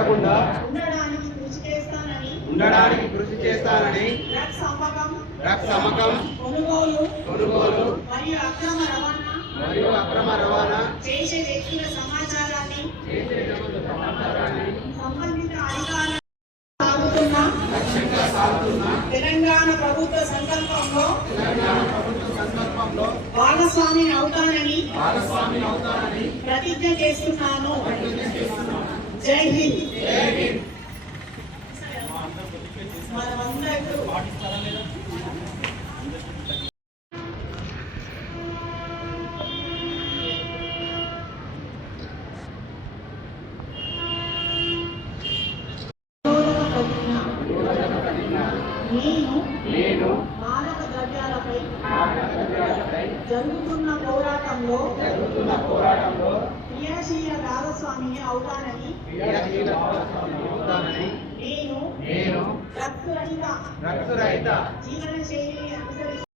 ఉండకుండా ఉండడానికి కృషి చేస్తానని డ్రగ్స్ అమ్మకం కొనుగోలు మరియు అక్రమ రవాణా చేసే వ్యక్తుల సమాచారాన్ని సంబంధిత తెలంగాణ ప్రభుత్వ సంకల్పంలో భాగస్వామి అవుతానని ప్రతిజ్ఞ చేస్తున్నాను హింద్ నేను మాదక ద్రవ్యాలపై జరుగుతున్న పోరాటంలో జరుగుతున్న పోరాటంలో అవుతానని నేను నేను డ్రగ్స్ రహిత డ్రగ్స్ రహిత జీవన శైలిని అనుసరిస్తాను